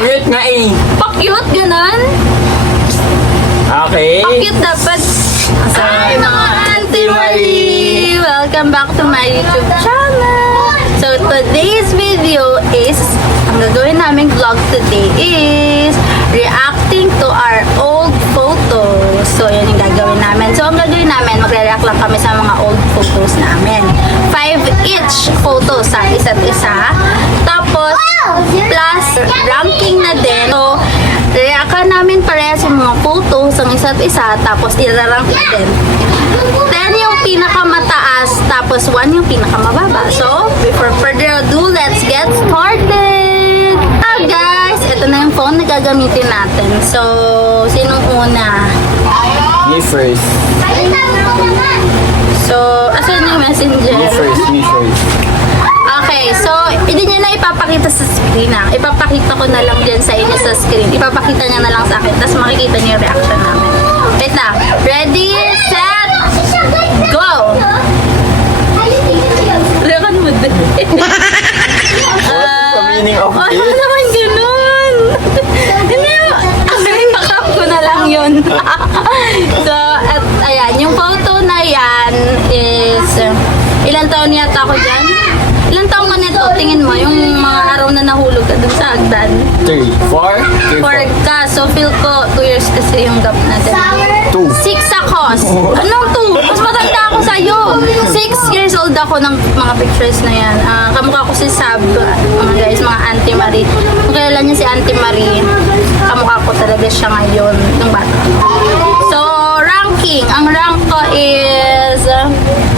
Pangit nga eh. Pa-cute, ganun. Okay. Pa-cute dapat. Hi mga Auntie Marie! Welcome back to my YouTube channel. So today's video is, ang gagawin naming vlog today is reacting to our old photos. So yun yung gagawin namin. So ang gagawin namin, magre-react lang kami sa mga old photos namin. 5 each photos sa isa't isa. Tapos plus ranking na din. So reactan namin parehas yung mga photos ang isa't isa, tapos irarank na din. 10 yung pinakamataas, tapos 1 yung pinakamababa. So, before further ado, let's get started! Guys, ito na yung phone na gagamitin natin. So, sinong una? Me first. So, asan yung messenger? Me first. Okay, so hindi nyo na ipapakita sa screen ha. Ipapakita ko na lang dyan sa inyo sa screen. Ipapakita nyo na lang sa akin, tapos makikita nyo yung reaction namin. Wait na. Ready, set, go! Reaction mo din. What's the meaning of Ay, it? ano naman ganun? Hindi mo. Pakap ko na lang yun. So, at ayan, yung photo na yan is, ilang taon yata ako dyan? Ilang taon ka nito? Tingin mo, yung mga araw na nahulog ka dun sa hagdan. 3, 4, 4 ka, so feel ko 2 years kasi yung gap natin. 2. 6 ako. Anong 2? Mas matanda ako sa'yo. 6 years old ako ng mga pictures na yan. Kamukha ko si Sab, mga guys, mga Auntie Marie. Kung kilala niyo si Auntie Marie, kamukha ko talaga siya ngayon, ng bata. So, ranking. Ang rank ko is,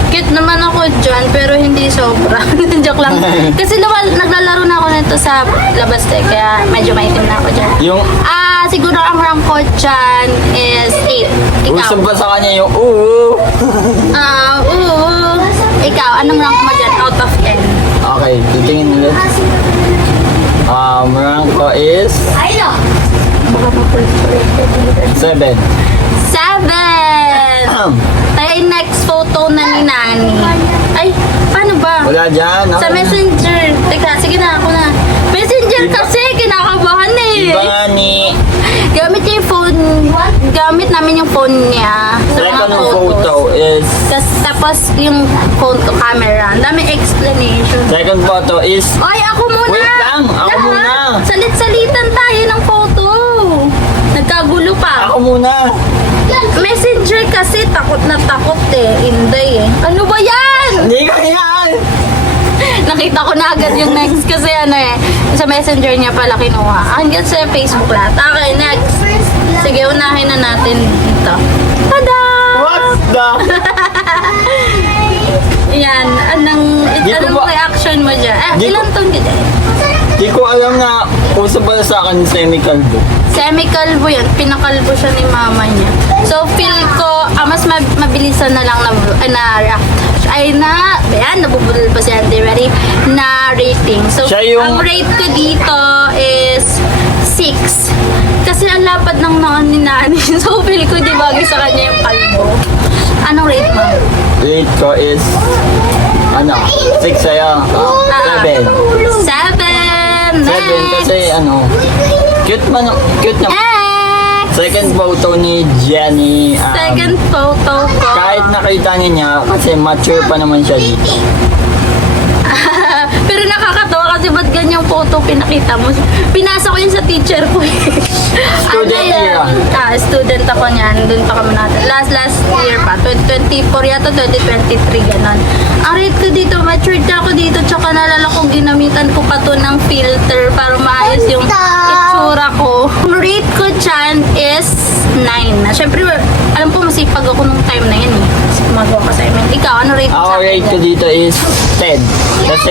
cute naman ako dyan, pero hindi sobra. Joke lang. Kasi naglalaro na ako nito sa labas kaya medyo maitim na ako dyan. Yung, Siguro ang rank ko dyan is 8. Ikaw? usap ba sa kanya yung oo? Ikaw, anong rank mo dyan out of 10? Okay, titingin ulit. Rank ko is 7. 7! Tayo next photo na ni Nani. Ay, paano ba? Wala dyan. Sa messenger. Teka, sige na, ako na. Messenger kasi, kinakabahan eh. Iba nga ni... Gamit niya yung phone. Gamit namin yung phone niya. Sa mga Second photos. photo is... Tapos yung phone to camera. Ang dami explanation. Second photo is... Ay, ako muna! Wait lang, ako Lahat. muna. Salit-salitan tayo ng photo. Nagkagulo pa. Ako muna. Messenger kasi takot na takot eh. Inday eh. Ano ba yan? Hindi ko yan. Nakita ko na agad yung next kasi ano eh. Sa messenger niya pala kinuha. Hanggang sa Facebook lahat. Okay, next. Sige, unahin na natin dito. Tada! What's the... Yan. Di ko Anong ba- reaction mo dyan? Di ko- Ilang taon ka dyan? Di ko alam na usap pala sa akin semi-kalbo. Semi-kalbo yun. Pinakalbo siya ni mama niya. So, feel ko, mas mabilisan na lang na react. Ayan, nabubulol pa si Auntie Marie na rating. So, Siya yung- ang rate ko dito is 6. Kasi ang lapad ng noon ni Nani. So, feel ko di bagay sa kanya yung kalbo. Anong rate mo? Rate ko is... 6 sa'yo. 7. 7! 7 kasi cute naman. Next! Second photo ni Jenny. Second photo ko. Kahit nakita niya kasi mature pa naman siya dito. Pero nakakatawa kasi ba't ganyang photo pinakita mo? Pinasa ko yun sa teacher ko. Student era. Student ako niyan. Doon pa kami natin. Last year pa. 2024 yata, 2023, ganon. Ang rate ko dito, matured na ako dito. Tsaka nalala ko, ginamitan ko pa to ng filter para maayos yung itsura ko. Ang rate ko dyan is 9. Siyempre, alam ko masipag ako nung time na yun eh. Gumagawa ko sa amin. Ikaw, ano rate mo Ako sa akin rate ko dyan? dito is 10. Kasi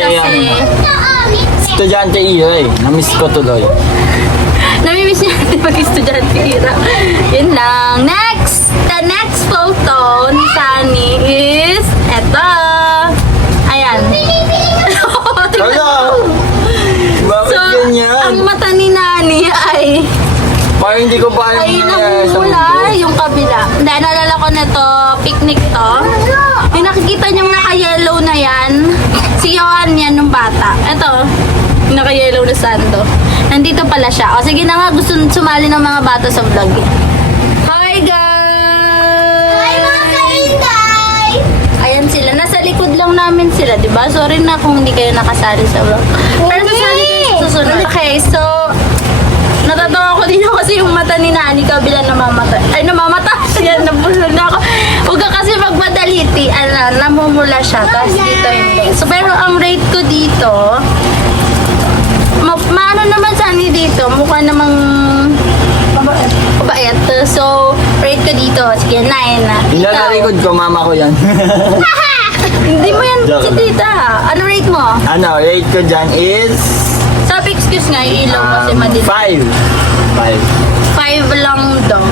estudyante era eh. Namiss ko tuloy. Namimiss niya natin mag-estudyante era. Yun lang. Next! The next photo ni Sunny is eto. Ayan. Tingnan Wala. mo. Bakit So, ganyan? ang mata ni Nani ay Parang hindi ko pa alam ay nangyayari sa namumula mundo. yung kabila. Dahil nalala ko na to, picnic to. Yung nakikita niyong naka-yellow na yan, si Johan yan nung bata. Ito, naka-yellow na sando. Nandito nandito pala siya. O sige na nga, gusto sumali ng mga bata sa vlog. Hi guys! Hi mga kaingay! Ayan sila. Nasa likod lang namin sila, di ba? Sorry na kung hindi kayo nakasali sa vlog. Pero sasali kayo sa susunod. Okay, so natatawa ko din kasi yung mata ni Nani kabila namamata. Ay, namamata! Yan, nabulol na ako. Huwag ka kasi magmadaliti. Namumula siya. Tapos dito hindi. So, pero ang rate ko dito, maano naman sa ani dito? Mukha namang mabait. So, rate ko dito. Sige, 9. Yung nasa likod ko, mama ko yan. Hindi mo yan si tita. Ano rate mo? Ano, rate ko dyan is... Sabi, excuse nga, yung ilaw kasi madilim. 5. 5 lang daw.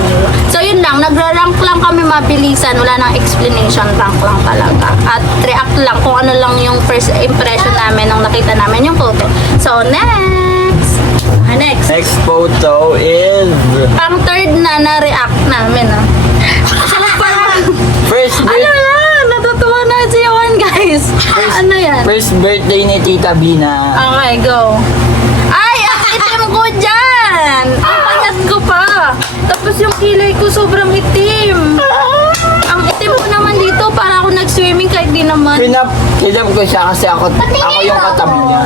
So, yun lang. Nagra-rank lang kami mabilisan. Wala nang explanation. Rank lang talaga. At react lang kung ano lang yung first impression namin nung nakita namin yung photo. So, next! Next. Next photo is... Pang third na react namin. Sarap pala. First Ano birthday. yan? Natutuwa na si Juan, guys. Ano yan? First birthday ni Tita Bina. Okay, go. Ay, ang itim ko dyan! Ang payat ko pa! Tapos yung kilay ko sobrang itim. Ang itim ko naman dito, para ako nag-swimming kahit di naman. Pinap ko siya kasi ako yung katabi niya.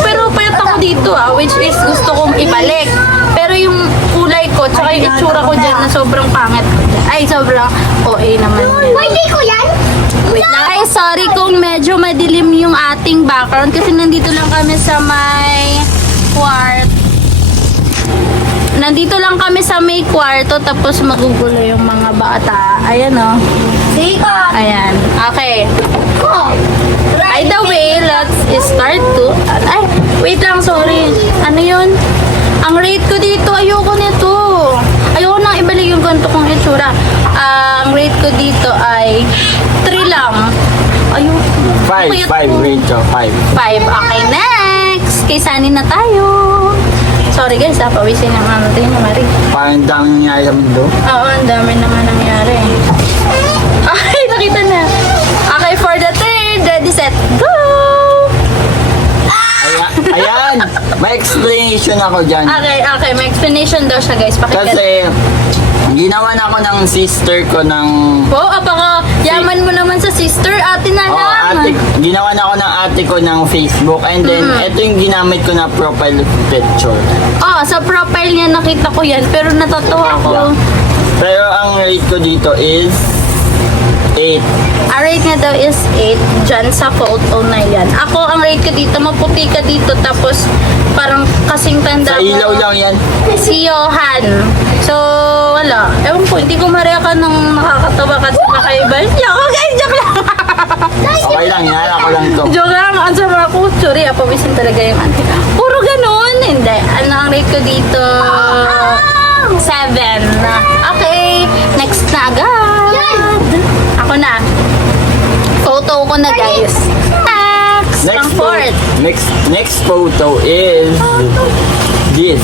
Pero payat ako dito which is gusto kong ibalik. Pero yung kulay ko, tsaka yung itsura ko dyan na sobrang pangit. Ay, sobrang OA naman. Pwede ko yan? Wait lang. Ay, sorry kung medyo madilim yung ating background kasi nandito lang kami sa may Nandito lang kami sa may kwarto tapos magugulo yung mga bata. Ayan o. Sika! Ayan. Okay. By the way, let's start to... Ay, wait lang, sorry. Ano yun? Ang rate ko dito, ayoko nito. Ayoko nang ibalik yung ganito kong itsura. Ang rate ko dito ay 3 lang. Ayun. 5 rate ko. 5. 5. Okay, next. Kay Sunny na tayo. Sorry guys, pawisin ng natin yung Marie. Parang daming nangyari sa mundo. Oo, ang dami naman nangyari. Ay, nakita na. Okay, for the third, ready, set, go! Ayan! May explanation ako dyan. Okay, may explanation daw siya guys. Pakinggan. Kasi, ginawan ako ng sister ko ng... Oh, apaka yaman mo naman sa sister, ate na lang. Ginawan ako ng ate ko ng Facebook and then, ito yung ginamit ko na profile picture. Sa profile niya nakita ko yan, pero natatawa ko. Pero ang rate ko dito is 8. Ang rate niya daw is 8 dyan sa photo na yan. Ako, ang rate ko dito, maputi ka dito, tapos parang kasing tanda Sa ilaw lang yan. si Johan. So, wala. Ewan ko, hindi ko mareka nang nakakatawa kasi nakaiba. Joke lang. Okay lang yan, ako lang to. Joke lang, ang sama ko. Sorry, pawisin talaga yung auntie. Puro ganun. Hindi. Ano ang rate ko dito? 7. Okay, next na agad. Ako na. Photo ko na guys. Next, pang fourth. Next photo is this.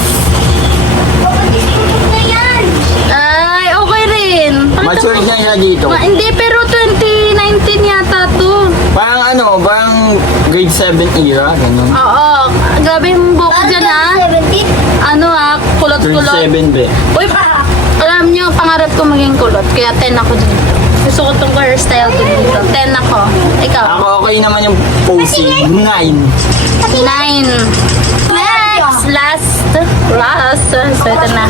Ay, okay rin. Mature na siya dito. Hindi, pero 2019 yata to. Parang grade 7 era, ganun. Oo, grabe yung buhok dyan kulot-kulot. 37 be. Uy, alam niyo, pangarap ko maging kulot, kaya 10 ako dito. Gusto ko tong hairstyle ko dito. 10 ako. Ikaw? Ako okay naman yung posing. 9. 9. Next, last. So, ito na.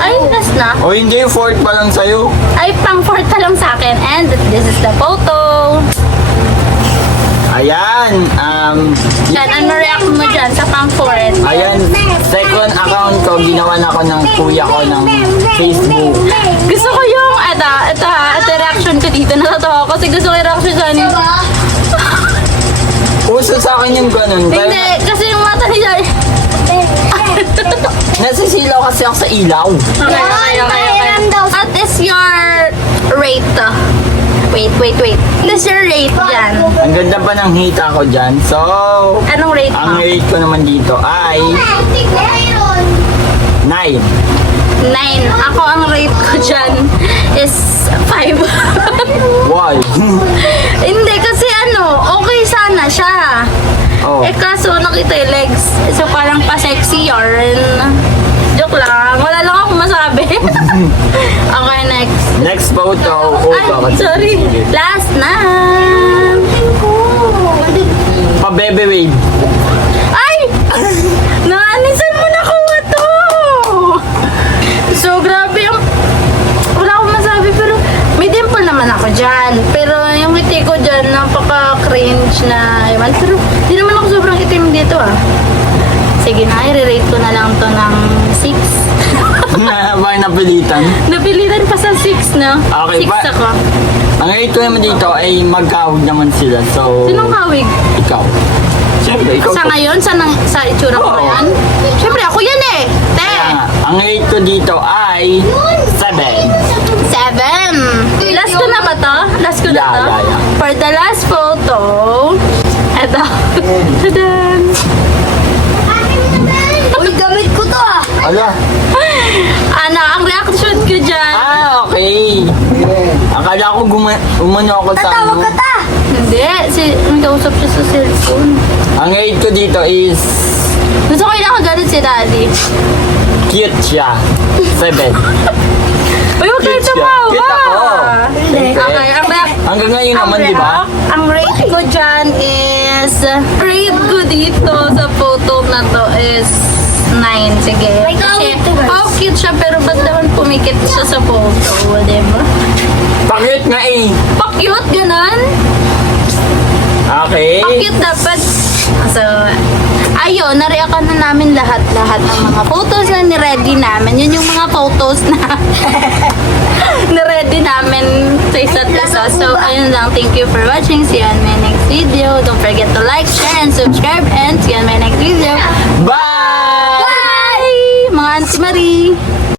Ay, last na. O hindi, 4th pa lang sa'yo. Ay, pang 4 pa lang sa akin. And this is the photo. Ayan. Yan, ano react mo dyan sa pang 4? Ayan. Second account ko, ginawan ako ng kuya ko ng Facebook. Gusto ko yung, ito reaction ko dito. Natatawa ko kasi gusto ko yung reaction sa anin. Uso sa akin yung ganun. Hindi, kasi yung mata niya. Nasisilaw kasi ako sa ilaw. Okay. What is your rate? Wait. What is your rate dyan? Ang ganda pa ng hita ko dyan. So, Anong rate ang mo? rate ko naman dito ay 9. 9. Ako, ang rate ko dyan is 5. Why? Hindi, kasi okay sana siya. Oo. Eh kaso nakita yung legs. So parang pa-sexy yarn. Joke lang. Wala lang ako masabi. Okay, next. Next photo. Oh, Ay, bakit? sorry. Last na. Pa-bebe wave. Ay! Naanisan mo nakuha to! So, grabe yung... Wala akong masabi, pero may dimple naman ako dyan. Pero yung ngiti ko dyan, napaka-cringe na ewan. Pero di naman ako sobrang itim dito ah. Sige na, i-rate ko na lang to ng 6. Bakit napilitan? Napilitan pa sa 6 na. Okay, 6 ako. Ang rate ko naman dito ay magkahawig naman sila. So, Sinong kawig? ikaw. Siyempre, ikaw. Sa ngayon? Sa itsura ko Oo. ngayon? Siyempre, ako yan eh! Te! Kaya nga, ang rate ko dito ay 7. 7. Last ko na ba to? Last ko na Yeah, to? yeah. For the last photo, eto. Tadan! Uy, gamit ko to ah. Ala. Ano, ang reaction ko dyan? Ah, okay. Akala ko umano ako sa Tatawa ano. ka ta. Hindi, may kausap siya sa cellphone. Ang rate ko dito is Gusto ko yung nakagalit si Daddy. cute siya. 7. Uy, huwag kayo Cute siya. tumawa! Cute ako. Okay, Hanggang ngayon naman, di ba? Ang rate ko dyan is... Rate ko dito sa photo na to is 9. Sige. Kasi, how cute siya pero ba't naman pumikit siya sa photo, diba? Pakit nga eh. Pa-cute, ganun? Okay. Pa-cute dapat. So, ayun, nareakan na namin lahat-lahat ng mga photos na niready namin. Yun yung mga photos na niready namin sa isa't isa. So, ayun lang. Thank you for watching. See you on my next video. Don't forget to like, share, and subscribe. And see you on my next video. Bye! Bye! Mga Auntie Marie!